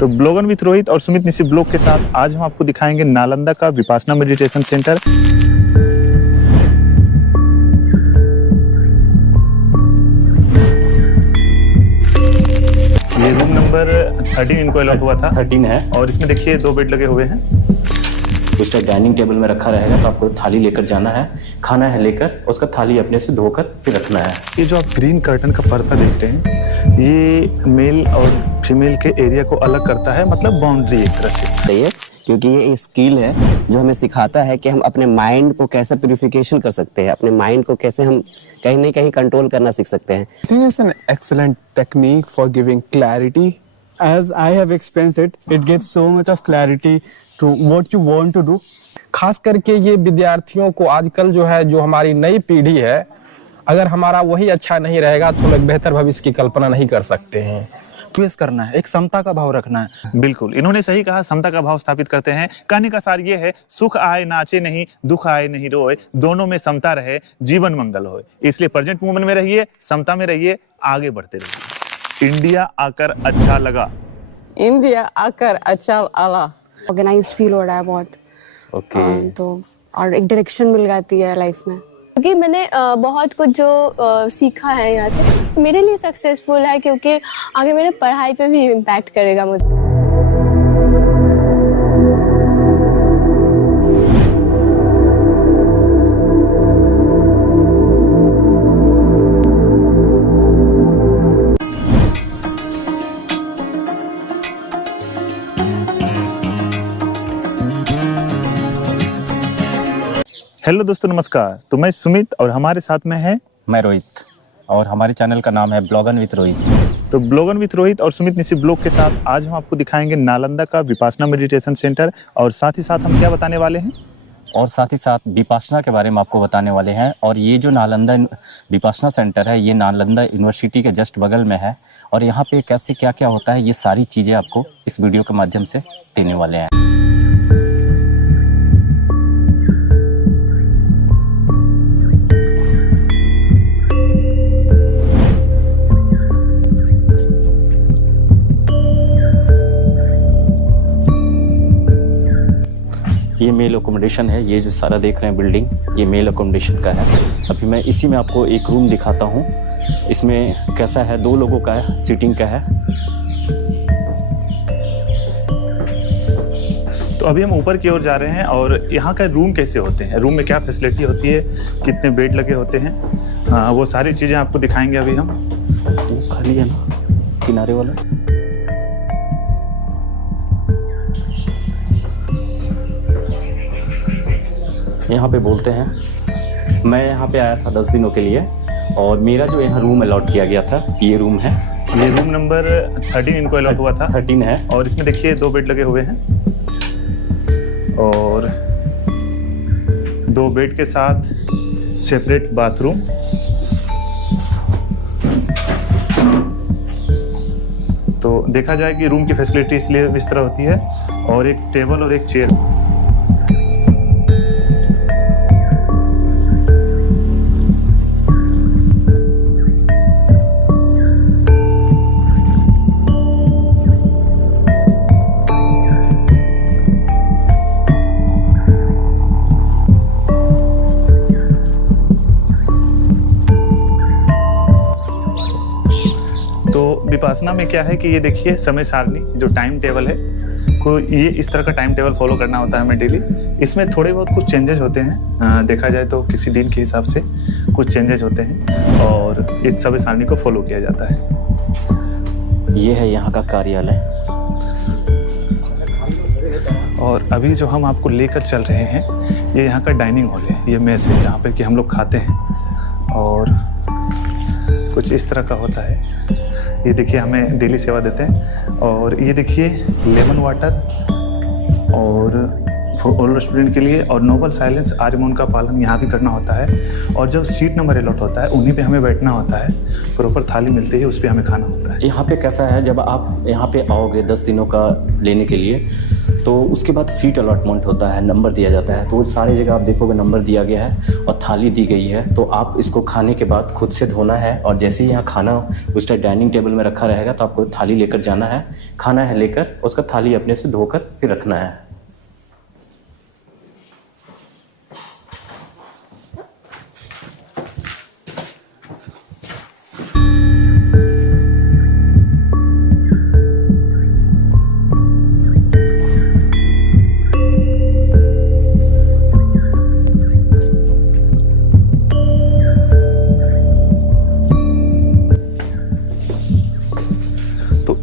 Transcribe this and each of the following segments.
तो blogger with Rohit और Sumit निसी blog के साथ आज हम आपको दिखाएंगे नालंदा का विपासना मेडिटेशन सेंटर। ये रूम नंबर 13 इनको अलॉट हुआ था। 13 है और इसमें देखिए 2 बेड लगे हुए हैं। उसका डाइनिंग टेबल में रखा रहेगा, तो आपको थाली लेकर जाना है, खाना है लेकर, उसका थाली अपने से धोकर फिर रखना है। ये जो आप ग्रीन कर्टन का पर्दा देख रहे हैं, ये मेल और फीमेल के एरिया को अलग करता है, मतलब बाउंड्री एक तरह से। सही है, क्योंकि ये स्किल है जो हमें सिखाता है कि हम अपने माइंड को कैसे प्यूरिफिकेशन कर सकते हैं, अपने माइंड को कैसे हम कहीं ना कहीं कंट्रोल करना सीख सकते हैं। I think it's an excellent technique for giving clarity. As I have experienced it, it gives so much of clarity to what you want to do. खास करके ये विद्यार्थियों को आजकल जो है, जो हमारी नई पीढ़ी है, अगर हमारा वही अच्छा नहीं रहेगा तो हम एक बेहतर भविष्य की कल्पना नहीं कर सकते हैं। ट्विस्ट करना है, एक समता का भाव रखना है। बिल्कुल, इन्होंने सही कहा, समता का भाव स्थापित करते हैं। कहने का सार ये है, सुख आए नाचे नहीं, दुख आए नहीं रोए, दोनों में समता रहे, जीवन मंगल होए। इसलिए प्रेजेंट मोमेंट में रहिए, समता में रहिए, आगे बढ़ते रहिए। इंडिया आकर अच्छा लगा। इंडिया आकर अच्छा आला। ऑर्गेनाइज्ड फील हो रहा है बहुत। तो और एक डायरेक्शन मिल जाती है लाइफ में, क्योंकि मैंने बहुत कुछ जो सीखा है यहाँ से, मेरे लिए सक्सेसफुल है, क्योंकि आगे मेरे पढ़ाई पे भी इम्पैक्ट करेगा मुझे। हेलो दोस्तों, नमस्कार। तो मैं सुमित और हमारे साथ में है मैं रोहित, और हमारे चैनल का नाम है ब्लॉगर विद रोहित। तो ब्लॉगर विद रोहित और सुमित निसी ब्लॉग के साथ आज हम आपको दिखाएंगे नालंदा का विपासना मेडिटेशन सेंटर, और साथ ही साथ हम क्या बताने वाले हैं, और साथ ही साथ विपासना के बारे में आपको बताने वाले हैं। और ये जो नालंदा विपासना सेंटर है, ये नालंदा यूनिवर्सिटी के जस्ट बगल में है, और यहाँ पे कैसे क्या क्या होता है, ये सारी चीज़ें आपको इस वीडियो के माध्यम से देने वाले हैं। ये मेल अकोमोडेशन है, ये जो सारा देख रहे हैं बिल्डिंग, ये मेल अकोमोडेशन का है। अभी मैं इसी में आपको एक रूम दिखाता हूँ। इसमें कैसा है, 2 लोगों का है, सीटिंग का है। तो अभी हम ऊपर की ओर जा रहे हैं, और यहाँ का रूम कैसे होते हैं, रूम में क्या फैसिलिटी होती है, कितने बेड लगे होते हैं, वो सारी चीज़ें आपको दिखाएंगे अभी हम। वो खाली है ना किनारे वाला। यहाँ पे बोलते हैं, मैं यहाँ पे आया था 10 दिनों के लिए, और मेरा जो यहाँ रूम अलॉट किया गया था, ये रूम है। ये रूम नंबर 13 इनको अलॉट हुआ था। 13 है, और इसमें देखिए 2 बेड लगे हुए हैं, और 2 बेड के साथ सेपरेट बाथरूम। तो देखा जाए कि रूम की फैसिलिटी इसलिए इस तरह होती है, और एक टेबल और एक चेयर। विपासना में क्या है कि ये देखिए समय सारणी, जो टाइम टेबल है, को ये इस तरह का टाइम टेबल फॉलो करना होता है हमें डेली। इसमें थोड़े बहुत कुछ चेंजेस होते हैं, देखा जाए तो किसी दिन के हिसाब से कुछ चेंजेस होते हैं, और इस समय सारणी को फॉलो किया जाता है। ये है यहाँ का कार्यालय। और अभी जो हम आपको लेकर चल रहे हैं, ये यहाँ का डाइनिंग हॉल है, ये मेस है जहाँ पर कि हम लोग खाते हैं, और कुछ इस तरह का होता है। ये देखिए हमें डेली सेवा देते हैं, और ये देखिए लेमन वाटर और फॉर ऑल स्टूडेंट के लिए, और नोबल साइलेंस आर्यमोन का पालन यहाँ भी करना होता है। और जब सीट नंबर अलॉट होता है, उन्हीं पे हमें बैठना होता है, प्रॉपर थाली मिलती है, उस पर हमें खाना होता है। यहाँ पे कैसा है, जब आप यहाँ पे आओगे 10 दिनों का लेने के लिए, तो उसके बाद सीट अलॉटमेंट होता है, नंबर दिया जाता है। तो वो सारी जगह आप देखोगे नंबर दिया गया है और थाली दी गई है। तो आप इसको खाने के बाद खुद से धोना है और जैसे ही यहाँ खाना उस टाइम डाइनिंग टेबल में रखा रहेगा तो आपको थाली लेकर जाना है, खाना है लेकर, उसका थाली अपने से धोकर फिर रखना है।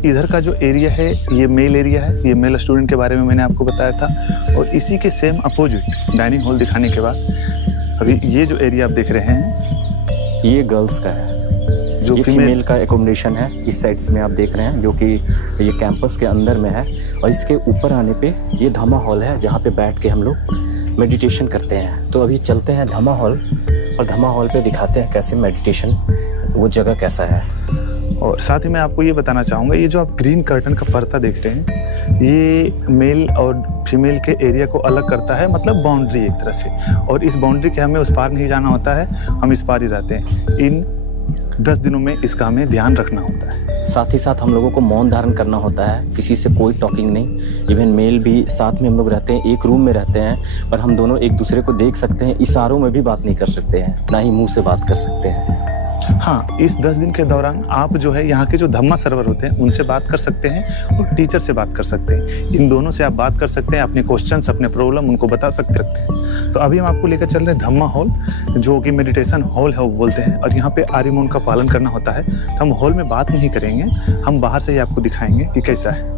इधर का जो एरिया है ये मेल एरिया है, ये मेल स्टूडेंट के बारे में मैंने आपको बताया था। और इसी के सेम अपोजिट डाइनिंग हॉल दिखाने के बाद अभी ये जो एरिया आप देख रहे हैं ये गर्ल्स का है, जो फीमेल का एकोमोडेशन है। इस साइड्स में आप देख रहे हैं जो कि ये कैंपस के अंदर में है। और इसके ऊपर आने पे ये धमा हॉल है जहाँ पे बैठ के हम लोग मेडिटेशन करते हैं। तो अभी चलते हैं धमा हॉल और धमा हॉल पे दिखाते हैं कैसे मेडिटेशन, वो जगह कैसा है। और साथ ही मैं आपको ये बताना चाहूँगा, ये जो आप ग्रीन कर्टन का पर्दा देख रहे हैं ये मेल और फीमेल के एरिया को अलग करता है, मतलब बाउंड्री एक तरह से। और इस बाउंड्री के हमें उस पार नहीं जाना होता है, हम इस पार ही रहते हैं। इन 10 दिनों में इसका हमें ध्यान रखना होता है। साथ ही साथ हम लोगों को मौन धारण करना होता है, किसी से कोई टॉकिंग नहीं। इवन मेल भी साथ में हम लोग रहते हैं, एक रूम में रहते हैं, पर हम दोनों एक दूसरे को देख सकते हैं, इशारों में भी बात नहीं कर सकते हैं, ना ही मुंह से बात कर सकते हैं। हाँ, इस 10 दिन के दौरान आप जो है यहाँ के जो धम्मा सर्वर होते हैं उनसे बात कर सकते हैं और टीचर से बात कर सकते हैं। इन दोनों से आप बात कर सकते हैं, अपने क्वेश्चंस, अपने प्रॉब्लम उनको बता सकते हैं। तो अभी हम आपको लेकर चल रहे हैं धम्मा हॉल, जो कि मेडिटेशन हॉल है वो बोलते हैं। और यहाँ पे आर्यमोन का पालन करना होता है। तो हम हॉल में बात नहीं करेंगे, हम बाहर से ही आपको दिखाएंगे कि कैसा है।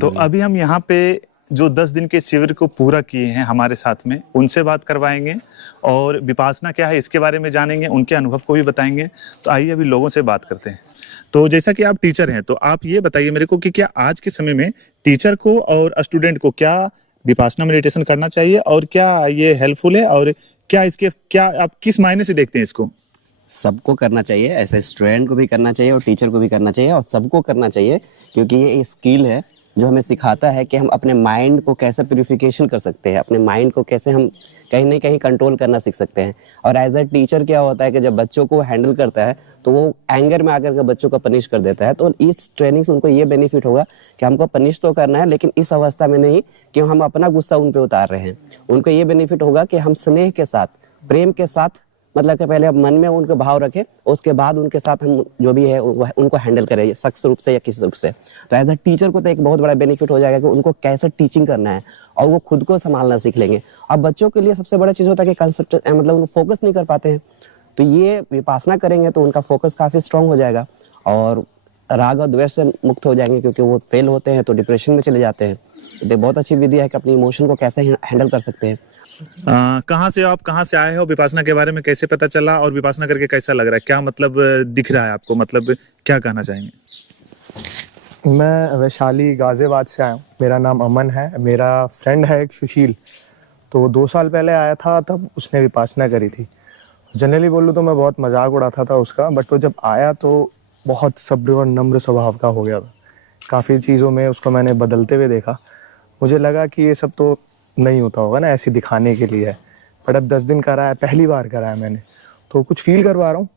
तो अभी हम यहाँ पे जो 10 दिन के शिविर को पूरा किए हैं हमारे साथ में, उनसे बात करवाएंगे और विपासना क्या है इसके बारे में जानेंगे, उनके अनुभव को भी बताएंगे। तो आइए अभी लोगों से बात करते हैं। तो जैसा कि आप टीचर हैं, तो आप ये बताइए मेरे को कि क्या आज के समय में टीचर को और स्टूडेंट को क्या विपासना मेडिटेशन करना चाहिए और क्या ये हेल्पफुल है, और क्या आप किस मायने से देखते हैं इसको? सबको करना चाहिए, ऐसे स्टूडेंट को भी करना चाहिए और टीचर को भी करना चाहिए और सबको करना चाहिए, क्योंकि ये एक स्किल है जो हमें सिखाता है कि हम अपने माइंड को कैसे प्यूरिफिकेशन कर सकते हैं, अपने माइंड को कैसे हम कहीं ना कहीं कंट्रोल करना सीख सकते हैं। और एज अ टीचर क्या होता है कि जब बच्चों को हैंडल करता है तो वो एंगर में आकर के बच्चों को पनिश कर देता है। तो इस ट्रेनिंग से उनको ये बेनिफिट होगा कि हमको पनिश तो करना है, लेकिन इस अवस्था में नहीं कि हम अपना गुस्सा उन पर उतार रहे हैं। उनको ये बेनिफिट होगा कि हम स्नेह के साथ, प्रेम के साथ, मतलब कि पहले मन में उनके भाव रखें, उसके बाद उनके साथ हम जो भी है उनको हैंडल करें, शख्स रूप से या किसी रूप से। तो एज अ टीचर को तो एक बहुत बड़ा बेनिफिट हो जाएगा कि उनको कैसे टीचिंग करना है और वो खुद को संभालना सीख लेंगे। अब बच्चों के लिए सबसे बड़ा चीज़ होता है कि कंसेप्ट, मतलब उनको फोकस नहीं कर पाते हैं, तो ये विपासना करेंगे तो उनका फोकस काफ़ी स्ट्रांग हो जाएगा और राग और द्वेष से मुक्त हो जाएंगे, क्योंकि वो फेल होते हैं तो डिप्रेशन में चले जाते हैं। तो बहुत अच्छी विधि है कि अपनी इमोशन को कैसे हैंडल कर सकते हैं। कहाँ से हो आप, कहाँ से आए हो, विपासना के बारे में कैसे पता चला और विपासना करके कैसा लग रहा है, क्या मतलब दिख रहा है आपको, मतलब क्या कहना चाहेंगे? मैं वैशाली गाजियाबाद से आया हूँ। मेरा नाम अमन है। मेरा फ्रेंड है एक सुशील, तो वो 2 साल पहले आया था, तब उसने विपासना करी थी। जनरली बोलूँ तो मैं बहुत मजाक उड़ाता था उसका, बट वो जब आया तो बहुत सब्र और नम्र स्वभाव का हो गया था। काफ़ी चीज़ों में उसको मैंने बदलते हुए देखा। मुझे लगा कि ये सब तो नहीं होता होगा ना, ऐसे दिखाने के लिए है, बट अब 10 दिन करा है, पहली बार करा है मैंने, तो कुछ फील करवा रहा हूँ।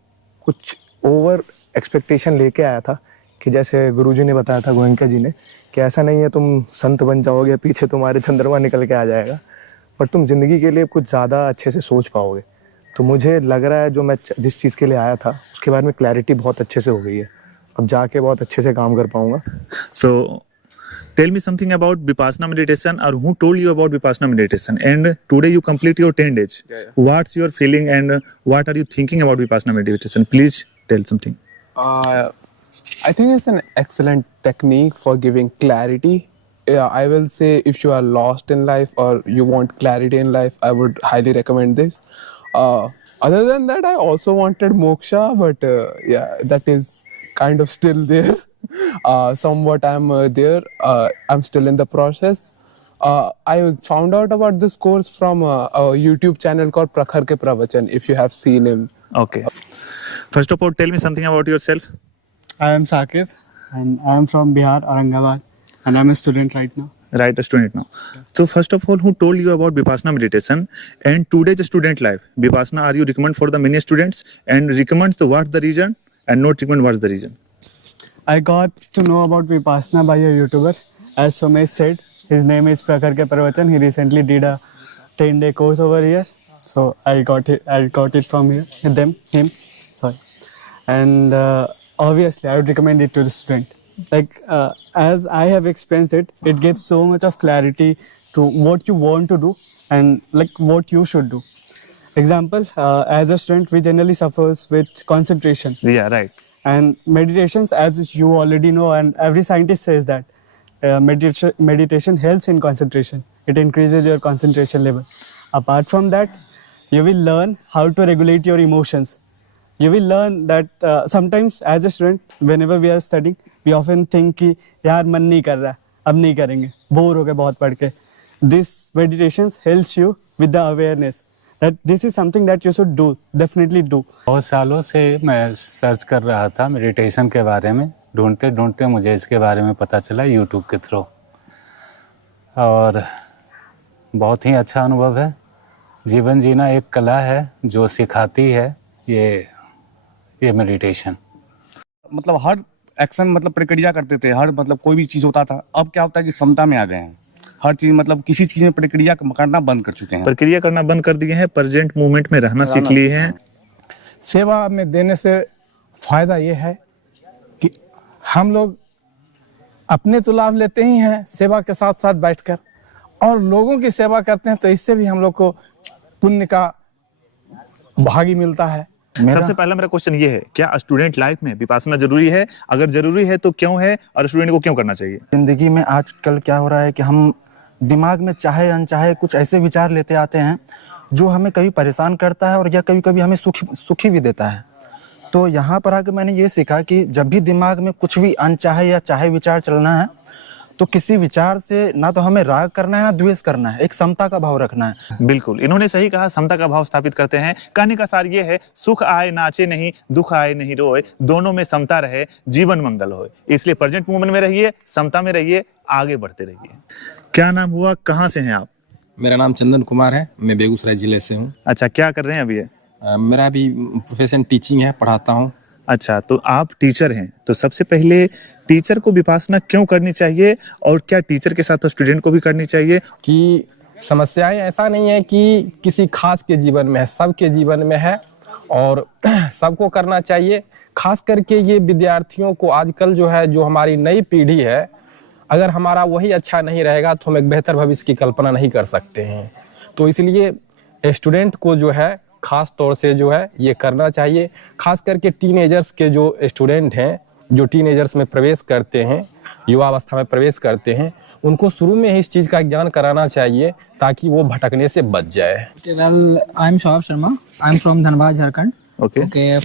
कुछ ओवर एक्सपेक्टेशन लेके आया था कि जैसे गुरुजी ने बताया था, गोयनका जी ने, कि ऐसा नहीं है तुम संत बन जाओगे, पीछे तुम्हारे चंद्रमा निकल के आ जाएगा, बट तुम जिंदगी के लिए कुछ ज़्यादा अच्छे से सोच पाओगे। तो मुझे लग रहा है जो मैं जिस चीज़ के लिए आया था उसके बारे में क्लैरिटी बहुत अच्छे से हो गई है। अब जाके बहुत अच्छे से काम कर पाऊंगा। So tell me something about Vipassana meditation, or who told you about Vipassana meditation? And today you complete your 10 days. What's your feeling and what are you thinking about Vipassana meditation? Please tell something. I think it's an excellent technique for giving clarity. Yeah, I will say if you are lost in life or you want clarity in life, I would highly recommend this. Other than that, I also wanted moksha, but yeah, that is kind of still there. Somewhat I'm there. I'm still in the process. I found out about this course from a YouTube channel called Prakhar Ke Pravachan, if you have seen him. Okay. First of all, tell me something about yourself. I am Saqib and I am from Bihar, Aurangabad, and I'm a student right now. Right, a student now. So first of all, who told you about Vipassana meditation and today's student life? Vipassana, are you recommend for the many students and recommend the what the reason and not recommend what's the reason? I got to know about Vipassana by a YouTuber. As Somesh said, his name is Prakhar Ke Pravachan. He recently did a 10-day course over here. So I got it from him. Sorry. And obviously, I would recommend it to the student. Like, as I have experienced it, it gives so much of clarity to what you want to do and like what you should do. Example, as a student, we generally suffers with concentration. Yeah, right. And meditations, as you already know, and every scientist says that meditation helps in concentration. It increases your concentration level. Apart from that, you will learn how to regulate your emotions. You will learn that sometimes as a student, whenever we are studying, we often think कि यार मन नहीं कर रहा, अब नहीं करेंगे, bore हो गए बहुत पढ़ के. This meditations helps you with the awareness that this is something that you should do, definitely do. बहुत सालों से मैं सर्च कर रहा था मेडिटेशन के बारे में, ढूंढते ढूंढते मुझे इसके बारे में पता चला यूट्यूब के थ्रू, और बहुत ही अच्छा अनुभव है. जीवन जीना एक कला है जो सिखाती है ये मेडिटेशन. मतलब हर एक्शन मतलब प्रक्रिया करते थे, हर मतलब कोई भी चीज़ होता था. अब क्या होता है कि समता में आ गए हैं. हर चीज मतलब किसी चीज में प्रक्रिया करना बंद कर चुके हैं. प्रक्रिया करना बंद कर दिए हैं, प्रेजेंट मोमेंट में रहना सीख लिए हैं. सेवा में देने से फायदा ये है कि हम लोग अपने तो लाभ लेते ही हैं सेवा के साथ साथ बैठकर, और लोगों की सेवा करते हैं, तो इससे भी हम लोग को पुण्य का भागी मिलता है. सबसे पहला मेरा क्वेश्चन ये है, क्या स्टूडेंट लाइफ में विपासना जरूरी है? अगर जरूरी है तो क्यों है, और स्टूडेंट को क्यों करना चाहिए? जिंदगी में आजकल क्या हो रहा है कि हम दिमाग में चाहे अनचाहे कुछ ऐसे विचार लेते आते हैं जो हमें कभी परेशान करता है और या कभी कभी हमें सुखी भी देता है. तो यहाँ पर आकर मैंने ये सीखा कि जब भी दिमाग में कुछ भी अनचाहे या चाहे विचार चलना है, तो किसी विचार से ना तो हमें राग करना है ना द्वेष करना है, एक समता का भाव रखना है. बिल्कुल, इन्होंने सही कहा, समता का भाव स्थापित करते हैं. कहने का सार ये है, सुख आए नाचे नहीं, दुख आए नहीं रोए, दोनों में समता रहे, जीवन मंगल होए. इसलिए प्रेजेंट मोमेंट में रहिए, समता में रहिए, आगे बढ़ते रहिए. क्या नाम हुआ, कहाँ से हैं आप? मेरा नाम चंदन कुमार है, मैं बेगूसराय जिले से हूँ. अच्छा, क्या कर रहे हैं अभी? मेरा अभी प्रोफेशन टीचिंग है, पढ़ाता हूँ. अच्छा, तो आप टीचर हैं, तो सबसे पहले टीचर को विपासना क्यों करनी चाहिए, और क्या टीचर के साथ स्टूडेंट को भी करनी चाहिए? कि समस्याएं ऐसा नहीं है कि किसी खास के जीवन में है, सबके जीवन में है और सबको करना चाहिए. खास करके ये विद्यार्थियों को आजकल जो है, जो हमारी नई पीढ़ी है, अगर हमारा वही अच्छा नहीं रहेगा तो हम एक बेहतर भविष्य की कल्पना नहीं कर सकते हैं. तो इसलिए स्टूडेंट को जो है खास तौर से जो है ये करना चाहिए. खास करके टीनेजर्स के जो स्टूडेंट हैं, जो टीनेजर्स में प्रवेश करते हैं, युवावस्था में प्रवेश करते हैं, उनको शुरू में ही इस चीज़ का ज्ञान कराना चाहिए ताकि वो भटकने से बच जाए। Well, I'm Saurabh Sharma. I'm from Dhanbad, Jharkhand. Okay.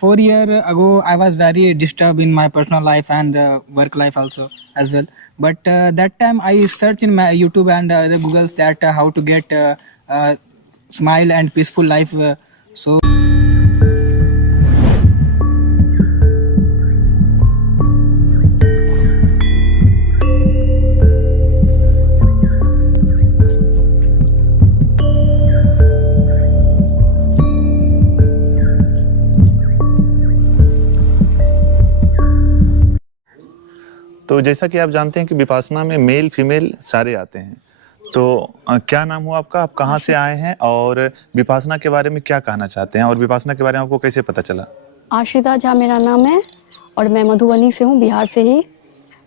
4 years ago, I was very disturbed in my personal life and work life also as well. But that time I searched in my YouTube and the Googles that how to get smile and peaceful life. So. तो जैसा कि आप जानते हैं कि विपासना में male female सारे आते हैं, तो क्या नाम हुआ आपका, आप कहाँ से आए हैं और विपासना के बारे में क्या कहना चाहते हैं और विपासना के बारे में आपको कैसे पता चला? आश्रिता झा मेरा नाम है और मैं मधुबनी से हूँ, बिहार से ही।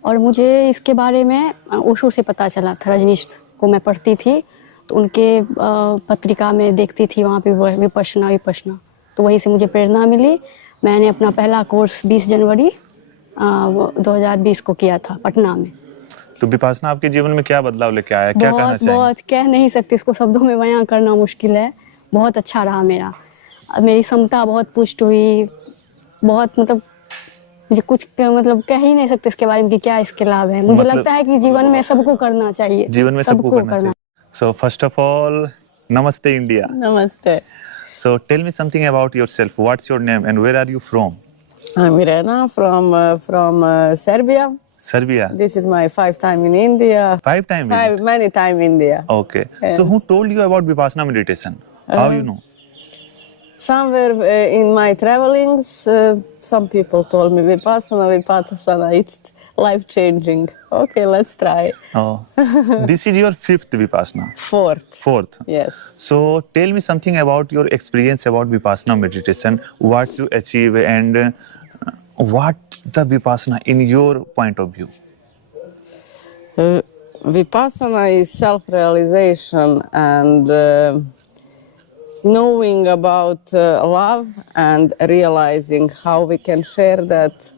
और मुझे इसके बारे में ओशो से पता चला था। रजनीश को मैं पढ़ती थी तो उनके पत्रिका में देखती थी, वहाँ पे विपश्यना, तो वहीं से मुझे प्रेरणा मिली। मैंने अपना पहला कोर्स 20 जनवरी 2020 को किया था पटना में। तो विपासना आपके जीवन में क्या बदलाव लेके आया, क्या कहना चाहिए? बहुत कह नहीं सकती, इसको शब्दों में बयां करना मुश्किल है। बहुत अच्छा रहा मेरी क्षमता बहुत पुष्ट हुई, बहुत मतलब मुझे कुछ मतलब कह ही नहीं सकते इसके बारे में कि क्या इसके लाभ है। मुझे लगता है कि जीवन में सबको करना चाहिए, जीवन में सबको करना चाहिए। सो फर्स्ट ऑफ ऑल नमस्ते इंडिया। नमस्ते। So tell me something about yourself, what's your name and where are you from? I'm Irena from Serbia. Serbia. This is my 5th time in India. 5 times? Many time in India. Okay. Yes. So who told you about Vipassana meditation? How you know? Somewhere in my travelings, some people told me Vipassana, it's life changing. Okay, let's try. Oh. This is your 5th Vipassana? 4th. Yes. So tell me something about your experience about Vipassana meditation, what you achieve and what's the Vipassana in your point of view? Vipassana is self-realization and knowing about love and realizing how we can share that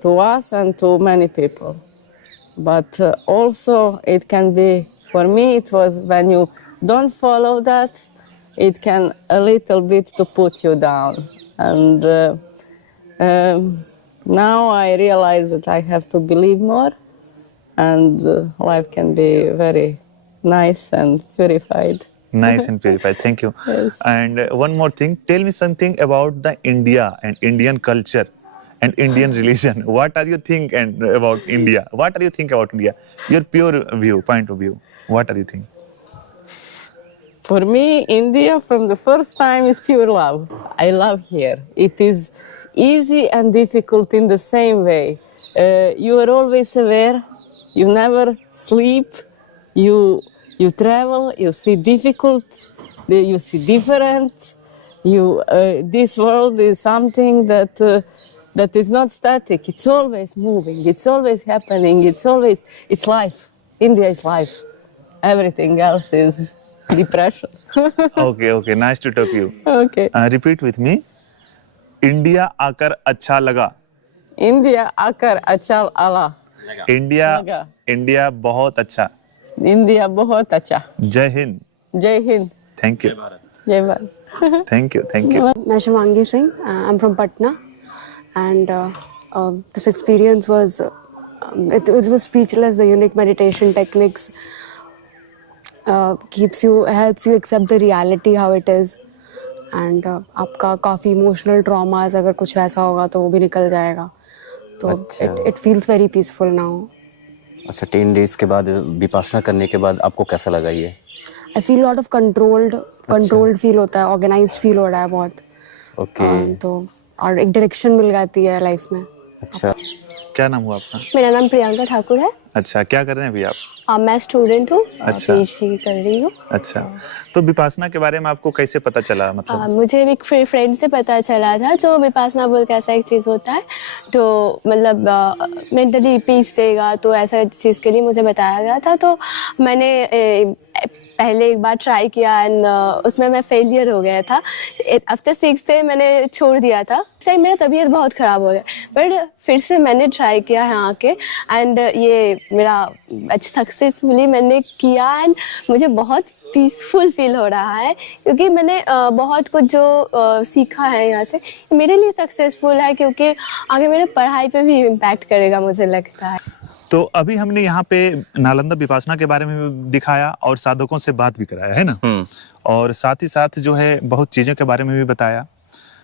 to us and to many people. But also it can be, for me it was when you don't follow that, it can a little bit to put you down. And now I realize that I have to believe more and life can be very nice and purified. Nice and purified, thank you. Yes. And one more thing, tell me something about the India and Indian culture and Indian religion. What are you think about India? What are you think about India? Your pure view, point of view. What are you think? For me, India from the first time is pure love. I love here. It is easy and difficult in the same way. You are always aware. You never sleep. You travel. You see difficult. You see different. This world is something that is not static. It's always moving. It's always happening. It's life. India is life. Everything else is depression. Okay. Nice to talk to you. Okay. Repeat with me. India आकर अच्छा लगा. India आकर अच्छा लगा. India बहुत अच्छा. India बहुत अच्छा. जय हिंद. जय हिंद. Thank you. जय भारत. Thank you. मैं Shivangi Singh, I'm from Patna, and this experience was it was speechless. The unique meditation techniques helps you accept the reality how it is, and आपका काफ़ी इमोशनल ट्रॉमास अगर कुछ वैसा होगा तो वो भी निकल जाएगा. तो it feels very peaceful now. अच्छा, 10 डेज के बाद विपासना करने के बाद आपको कैसा लगा ये? I feel lot of controlled feel होता है, organized feel हो रहा है बहुत. Okay. तो और एक डायरेक्शन मिल जाती है लाइफ में. अच्छा, क्या नाम हुआ आपका? मेरा नाम प्रियंका ठाकुर है. अच्छा, क्या कर रहे हैं अभी आप? मैं स्टूडेंट हूँ, अच्छा. PhD कर रही हूँ. अच्छा, तो विपासना के बारे में आपको कैसे पता चला? मतलब मुझे एक फ्रेंड से पता चला था जो विपासना बोल के ऐसा एक चीज़ होता है, तो मतलब मेंटली पीस देगा, तो ऐसा चीज़ के लिए मुझे बताया गया था. तो मैंने पहले एक बार ट्राई किया एंड उसमें मैं फेलियर हो गया था। आफ्टर 6th डे मैंने छोड़ दिया था। उस टाइम मेरा तबीयत बहुत ख़राब हो गया, बट फिर से मैंने ट्राई किया है आके एंड ये मेरा सक्सेसफुली मैंने किया एंड मुझे बहुत पीसफुल फील हो रहा है, क्योंकि मैंने बहुत कुछ जो सीखा है यहाँ से, मेरे लिए सक्सेसफुल है, क्योंकि आगे मेरे पढ़ाई पे भी इम्पैक्ट करेगा मुझे लगता है। तो अभी हमने यहाँ पे नालंदा विपासना के बारे में भी दिखाया और साधकों से बात भी कराया है ना, और साथ ही साथ जो है बहुत चीज़ों के बारे में भी बताया।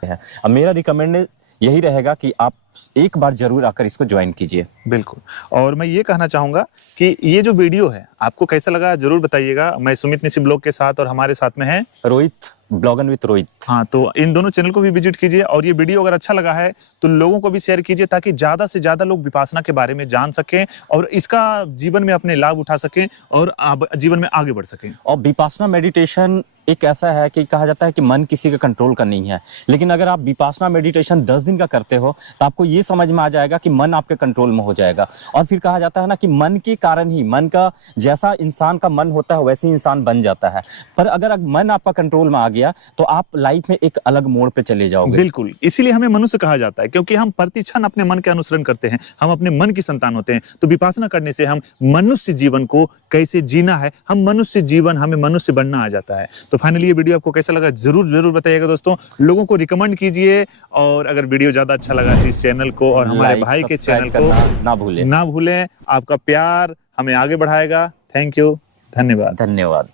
अब मेरा रिकमेंड यही रहेगा कि आप एक बार जरूर आकर इसको ज्वाइन कीजिए। बिल्कुल। और मैं ये कहना चाहूँगा कि ये जो वीडियो है आपको कैसा लगा जरूर बताइएगा। मैं सुमित निसी ब्लॉग के साथ और हमारे साथ में है रोहित, ब्लॉगन विद रोहित। हाँ, तो इन दोनों चैनल को भी विजिट कीजिए और ये वीडियो अगर अच्छा लगा है तो लोगों को भी शेयर कीजिए, ताकि ज़्यादा से ज़्यादा लोग विपासना के बारे में जान सकें और इसका जीवन में अपने लाभ उठा सकें और जीवन में आगे बढ़ सकें। और विपासना मेडिटेशन एक ऐसा है कि कहा जाता है कि मन किसी का कंट्रोल का नहीं है, लेकिन अगर आप विपासना मेडिटेशन 10 दिन का करते हो तो आपको ये समझ में आ जाएगा कि मन आपके कंट्रोल में हो जाएगा। और फिर कहा जाता है ना कि मन के कारण ही, मन का जैसा इंसान का मन होता है वैसे ही इंसान बन जाता है। पर अगर मन आपका कंट्रोल में आ गया तो आप लाइफ में एक अलग मोड़ पे चले जाओगे। बिल्कुल, इसीलिए हमें मनुष्य कहा जाता है, क्योंकि हम प्रतिक्षण अपने मन के अनुसरण करते हैं, हम अपने मन की संतान होते हैं। तो विपासना करने से हम मनुष्य जीवन को कैसे जीना है, हम मनुष्य जीवन, हमें मनुष्य बनना आ जाता है। तो फाइनली ये वीडियो आपको कैसा लगा जरूर बताइएगा दोस्तों, लोगों को रिकमेंड कीजिए। और अगर वीडियो ज्यादा अच्छा लगा तो इस चैनल को और हमारे भाई के चैनल को ना भूलें। आपका प्यार हमें आगे बढ़ाएगा। थैंक यू, धन्यवाद।